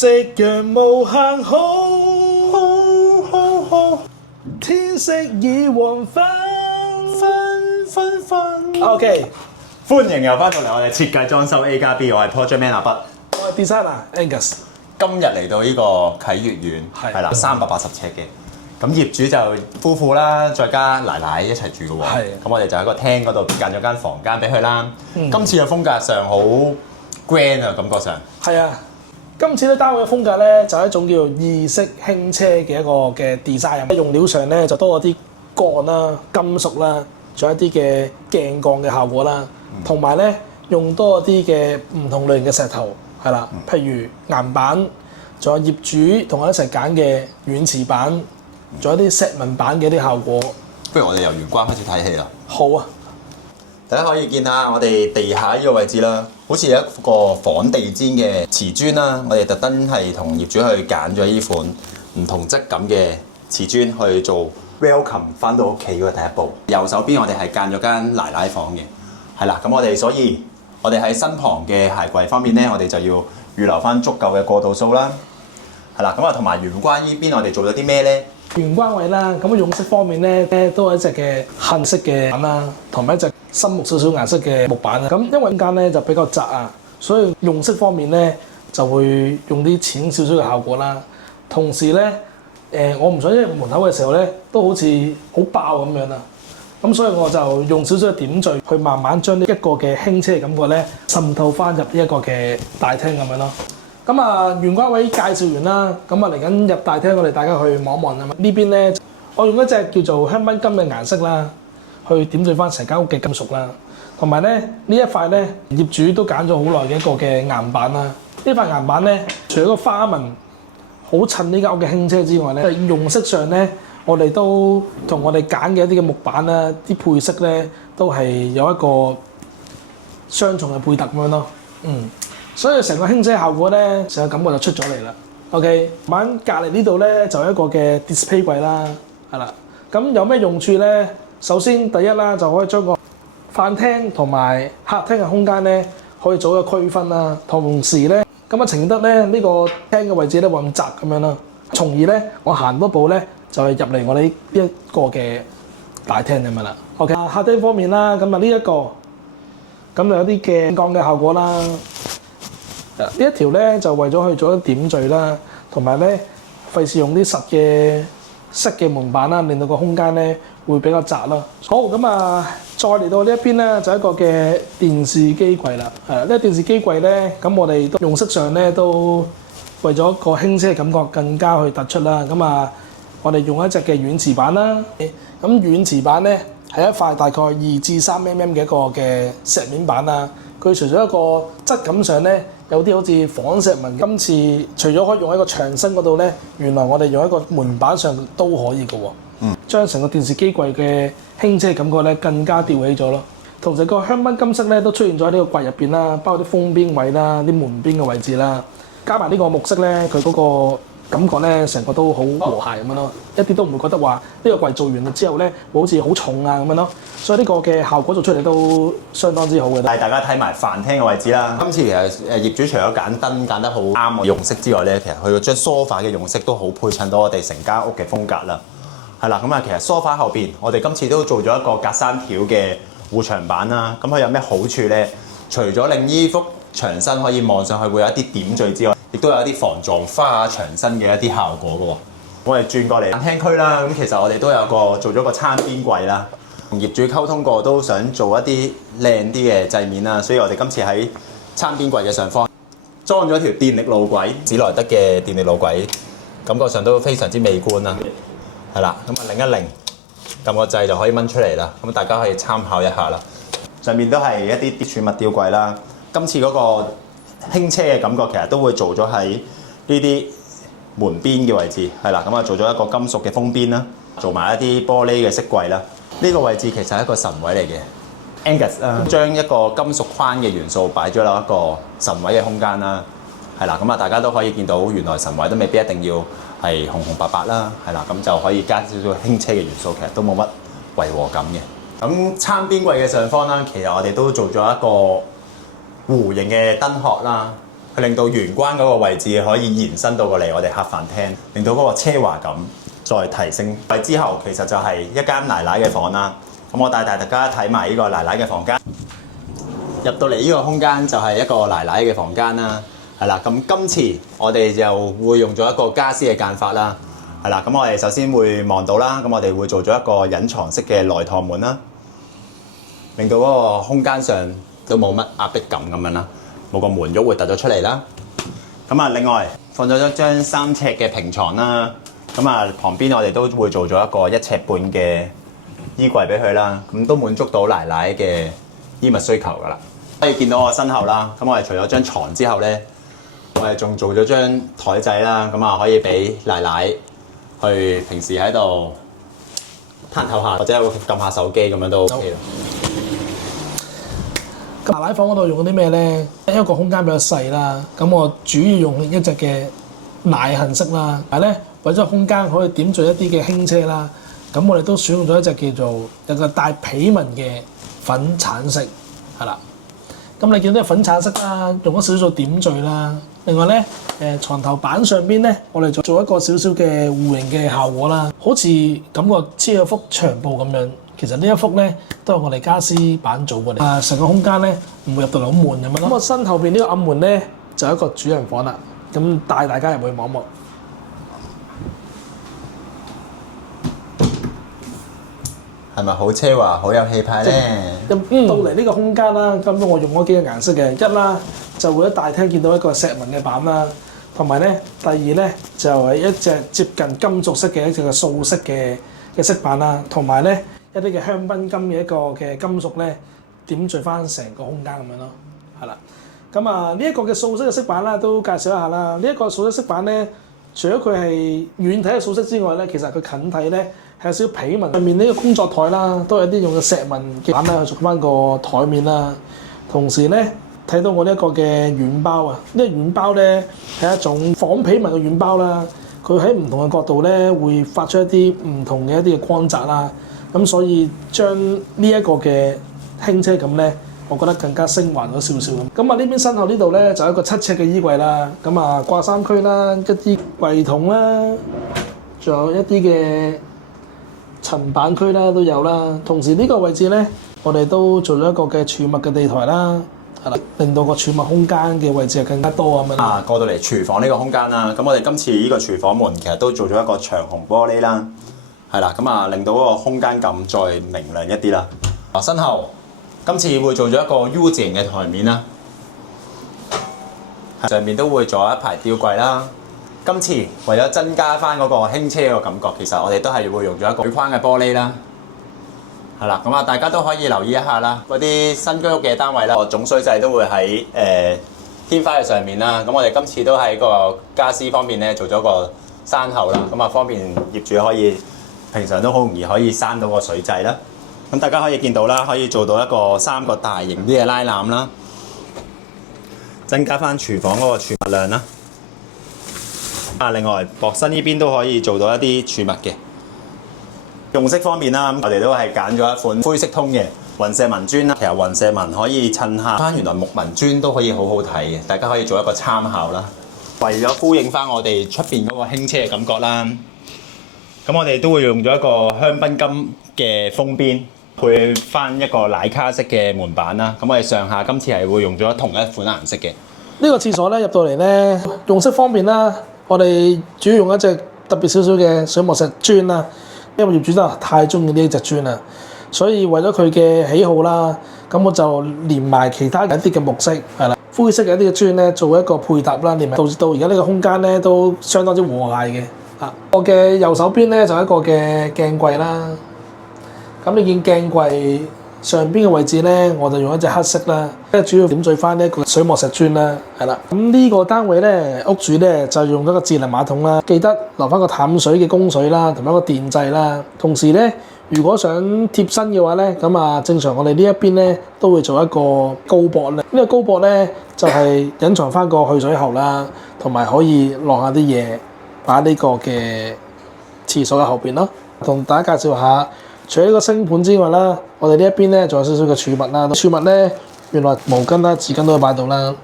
夕陽無限好，天色已黃昏。OK， 歡迎又翻到嚟我哋設計裝修 A+B， 我係 Project Man 阿筆，我係 designer Angus。今日嚟到呢個啟悅苑，係啦，380尺嘅。咁業主就夫婦啦，再加奶奶一齊住嘅喎。係。咁我哋就喺個廳嗰度間咗間房間俾佢啦。今次嘅風格上好 grand 啊，感覺上。係啊，今次咧單位嘅風格咧就係一種叫做意式輕車嘅一個嘅 design。用料上咧就多咗啲鋼啦、金屬啦，仲有一啲嘅鏡鋼嘅效果啦，同埋咧用多啲嘅唔同類型嘅石頭，係啦，譬如岩板，仲有業主同我一齊揀嘅軟瓷板。仲有啲石紋板嘅一啲效果，不如我哋由玄關開始睇戲啦。好啊！大家可以見下我哋地下呢個位置啦，好似一個仿地氈嘅瓷磚啦。我哋特登係同業主去揀咗呢款唔同質感嘅瓷磚去做 welcome 翻到屋企嘅第一步。右手邊我哋係間咗間奶奶房嘅，係啦。咁所以我哋喺身旁嘅鞋櫃方面咧，我哋就要預留翻足夠嘅過渡數啦。係啦，咁啊同埋玄關呢邊我哋做咗啲咩咧？玄關位啦，咁用色方面咧都係一隻嘅杏色嘅板啦，同埋一隻深木少少顏色嘅木板啦。咁因為空間咧就比較窄啊，所以用色方面咧就會用啲淺少少嘅效果啦。同時咧，我唔想因為門口嘅時候咧都好似好爆咁樣啦。咁所以我就用少少嘅點綴去慢慢將呢一個嘅輕車嘅感覺咧滲透翻入呢一個嘅大廳咁樣咯。咁啊，玄關位介紹完啦，咁啊嚟緊入大廳，我哋大家去望一望啊嘛。呢邊咧，我用一隻叫做香檳金嘅顏色啦，去點綴翻成間屋嘅金屬啦。同埋咧，呢一塊咧，業主都揀咗好耐嘅一個嘅岩板啦。呢塊岩板咧，除咗個花紋好襯呢間屋嘅輕車之外咧，用色上咧，我哋都同我哋揀嘅一啲嘅木板啦，啲配色咧都係有一個雙重嘅配搭咁樣咯。所以成個輕車效果咧，成個感覺就出咗嚟啦。OK， 晚隔離呢度咧就有一個嘅 display 櫃啦，係啦。咁有咩用處咧？首先第一啦，就可以將個飯廳同埋客廳嘅空間咧，可以做一個區分啦。同時咧，咁啊呈現得咧呢個廳嘅位置咧冇咁窄咁樣啦。從而咧，我行多步咧就係入嚟我哋呢一個嘅大廳咁樣啦。OK， 客廳方面啦，咁啊呢一個咁就有啲鏡鋼嘅效果啦。呢一條咧就為咗去做一點綴啦，同埋咧費事用啲實嘅塞嘅門板啦，令到個空間咧會比較窄咯。好，咁啊，再嚟到呢一邊咧就一個嘅電視機櫃啦。呢個電視機櫃咧，咁我哋都用色上咧都為咗個輕車感覺更加去突出啦。咁啊，我哋用一隻嘅軟瓷板啦。咁軟瓷板咧係一塊大概2至3 mm 嘅一個嘅石面板啦。佢除咗一個質感上咧，有啲好似仿石紋。今次除咗可以用喺個牆身嗰度咧，原來我哋用喺個門板上都可以嘅喎。將成個電視機櫃嘅輕車感覺咧更加吊起咗咯。同時個香檳金色咧都出現咗喺呢個櫃入邊啦，包括啲封邊位啦、啲門邊嘅位置啦，加埋呢個木色咧，佢嗰個感覺咧成個都好和諧咁樣咯，一啲都唔會覺得話呢個櫃做完之後咧會好似好重啊咁樣咯。所以呢個嘅效果做出嚟都相當之好嘅。但係大家睇埋飯廳嘅位置啦。今次其實業主除咗揀燈揀得好啱我用色之外咧，其實佢張梳化嘅用色都好配襯到我哋成間屋嘅風格啦。係啦，咁啊其實梳化後邊我哋今次都做咗一個隔山條嘅護牆板啦。咁佢有咩好處咧？除咗令依幅牆身可以望上去會有一啲點綴之外，亦都有一啲防撞花牆身嘅一啲效果嘅喎。我哋轉過嚟餐廳區啦，咁其實我哋都有做咗個餐邊櫃啦。同業主溝通過都想做一啲靚啲嘅製面啦，所以我哋今次喺餐邊櫃嘅上方裝咗條電力路軌，史萊德嘅電力路軌，感覺上都非常之美觀啦。係啦，咁啊擰一擰，撳個掣就可以掹出嚟啦。咁大家可以參考一下啦。上面都係一啲儲物吊櫃啦。今次嗰個輕車嘅感覺其實都會做咗喺呢啲門邊嘅位置，係啦，咁啊做咗一個金屬嘅封邊啦，做埋一啲玻璃嘅飾櫃啦。呢個位置其實係一個神位嚟嘅 ，Angus 將一個金屬框嘅元素擺咗落一個神位嘅空間啦，係啦，咁啊大家都可以見到原來神位都未必一定要係紅紅白白啦，係啦，咁就可以加少少輕車嘅元素，其實都冇乜違和感嘅。咁餐邊櫃嘅上方啦，其實我哋都做咗一個弧形嘅燈殼啦，去令到玄關嗰個位置可以延伸到過嚟我哋客飯廳，令到嗰個奢華感再提升。之後其實就係一間奶奶嘅房啦。咁我帶大家睇埋呢個奶奶嘅房間。入到嚟呢個空間就係一個奶奶嘅房間啦。係啦，咁今次我哋就會用咗一個家私嘅間法啦。係啦，咁我哋首先會望到啦，咁我哋會做咗一個隱藏式嘅內趟門啦，令到嗰個空間上都冇乜壓迫感咁樣啦，冇個門褥會突咗出嚟啦。咁啊，另外放咗一張3尺嘅平床啦，咁啊旁邊我哋都會做咗一個1尺半嘅衣櫃俾佢啦，咁都滿足到奶奶嘅衣物需求噶啦。可以見到我身後啦，咁我哋除咗張床之後咧，我哋仲做咗張台仔啦，咁啊可以俾奶奶去平時喺度攤透下，或者撳下手機咁樣都 OK 咯。奶奶房嗰度用啲咩咧？因為個空間比較細啦，咁我主要用一隻嘅奶杏色啦。但係咧，為咗空間可以點綴一啲嘅輕車啦，咁我哋都選用咗一隻叫做有個帶皮紋嘅粉橙色，係啦。咁你見到粉橙色啦，用咗少少點綴啦。另外咧，床頭板上邊咧，我哋做一個少少嘅弧形嘅效果啦，好似感覺黐咗幅牆布咁樣。其實呢一幅咧都係我哋家私板做過嚟。成個空間咧唔會入到嚟好悶咁樣咯。咁我身後邊呢個暗門咧就係一個主人房啦。咁帶大家入去望一望。係咪好奢華、好有氣派咧？到嚟呢個空間啦，咁我用咗幾個顏色嘅。一啦，就會喺大廳見到一個石紋嘅板啦，同埋咧第二咧就係一隻接近金屬色嘅一隻嘅素色嘅色板啦，同埋咧一啲嘅香檳金嘅一個嘅金屬咧點綴翻成個空間咁樣咯，係啦。咁啊呢一個嘅素色嘅色板啦，都介紹一下啦。呢一個素色色板咧，除咗佢係遠睇嘅素色之外咧，其實佢近睇咧係有少少皮紋。上面呢個工作台啦，都有啲用嘅石紋嘅板啦去做翻個台面啦。同時咧睇到我呢一個嘅軟包啊，呢個軟包咧係一種仿皮紋嘅軟包啦。佢喺唔同嘅角度咧會發出一啲唔同嘅一啲嘅光澤啦。咁所以將呢一個嘅輕車感咧，我覺得更加升華咗少少咁。咁啊呢邊身後呢度咧就有一個7尺嘅衣櫃啦。咁啊掛衫區啦，一啲櫃桶啦，仲有一啲嘅層板區啦都有啦。同時呢個位置咧，我哋都做咗一個嘅儲物嘅地台啦，係啦，令到個儲物空間嘅位置係更加多咁樣。啊，過到嚟廚房呢個空間啦，咁我哋今次呢個廚房門其實都做咗一個長虹玻璃啦。係啦，咁啊令到嗰個空間感再明亮一啲啦。身後今次會做咗一個 U 字形嘅台面啦，上面都會做一排吊櫃啦。今次為咗增加翻嗰個輕車嘅感覺，其實我哋都係會用咗一個鋁框嘅玻璃啦。係啦，咁啊大家都可以留意一下啦。嗰啲新居屋嘅單位啦，個總水掣都會喺天花嘅上面啦。咁我哋今次都喺個家私方面咧做咗個閂口啦，咁啊方便業主可以平常都好容易可以閂到個水掣啦。咁大家可以見到啦，可以做到一個3個大型啲嘅拉籃啦，增加翻廚房嗰個儲物量啦。另外薄身呢邊都可以做到一啲儲物嘅。用色方面啦，我哋都係揀咗一款灰色通嘅雲石紋磚啦。其實雲石紋可以襯下翻原來木紋磚都可以好好睇嘅，大家可以做一個參考啦。為咗呼應翻我哋出邊嗰個輕車嘅感覺啦，咁我哋都會用咗一個香檳金嘅封邊，配翻一個奶卡式嘅門板啦。咁我哋上下今次係會用咗同一款顏色嘅。呢個廁所咧入到嚟咧，用色方面啦，我哋主要用一隻特別少少嘅水磨石磚啦。因為業主都太中意呢一隻磚啦，所以為咗佢嘅喜好啦，咁我就連埋其他一啲嘅木色係啦，灰色嘅一啲嘅磚咧做一個配搭啦，連埋導致到而家呢個空間咧都相當之和諧嘅。我嘅右手邊咧就一個嘅鏡櫃啦，咁你見鏡櫃上邊嘅位置咧，我就用一隻黑色啦，即係主要點綴翻呢一個水磨石磚啦，係啦。咁呢個單位咧，屋主咧就用咗個智能馬桶啦，記得留翻個淡水嘅供水啦，同埋一個電掣啦。同時咧，如果想貼身嘅話咧，咁啊正常我哋呢一邊咧都會做一個高膊咧。呢個高膊咧就係隱藏翻個去水喉啦，同埋可以晾下啲嘢擺呢個嘅廁所嘅後邊咯。同大家介紹下。除咗呢個星盤之外啦，我哋呢一邊咧仲有少少嘅儲物啦。儲物咧，原來毛巾啦、紙巾都可以擺到啦。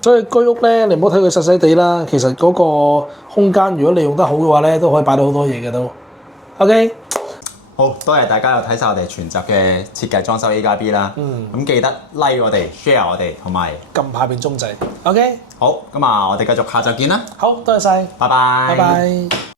所以居屋咧，你唔好睇佢細細地啦，其實嗰個空間如果利用得好嘅話咧，都可以擺到好多嘢嘅都。OK。好，多謝大家又睇晒我哋全集嘅設計裝修 A 加 B 啦。咁記得 like 我哋、share 我哋，同埋撳下邊鐘仔。OK。好，咁啊，我哋繼續下集見啦。好，多謝晒。拜拜。拜拜。